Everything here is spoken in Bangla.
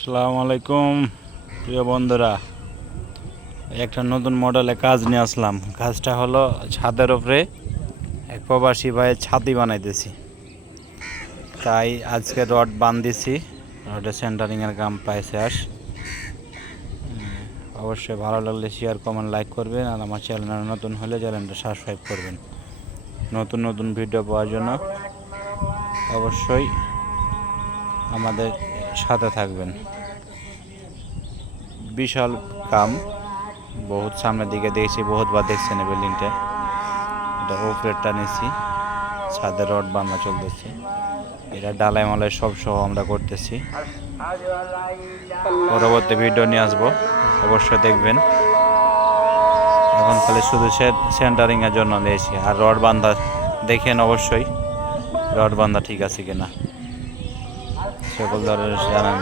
আসসালামু আলাইকুম, প্রিয় বন্ধুরা। একটা নতুন মডেলে কাজ নিয়ে আসলাম। কাজটা হলো ছাদের ওপরে এক প্রবাসী ভাইয়ের ছাতি বানাইতেছি। তাই আজকে রড বান্ধিছি রডের সেন্টারিংয়ের কাম প্রায় শেষ অবশ্যই ভালো লাগলে শেয়ার কমেন্ট লাইক করবেন। আর আমার চ্যানেল নতুন হলে চ্যানেলটা সাবস্ক্রাইব করবেন। নতুন নতুন ভিডিও পাওয়ার জন্য অবশ্যই আমাদের সাথে থাকবেন। বিশাল কাম। বহুত সামনের দিকে দেখছি বহুতবার দেখছেন এই বিল্ডিংটা। এটা উপরেরটা নিছি ছাদের রড বান্ধা চলতেছে। এটা ডালাই মালাই সব সহ আমরা করতেছি। পরবর্তী ভিডিও নিয়ে আসব, অবশ্যই দেখবেন। এখন খালি শুধু সেন্টারিং এর জন্য নিয়েছি। আর রড বান্ধা দেখেন অবশ্যই, রড বান্ধা ঠিক আছে কিনা। সকল ধরনের জানান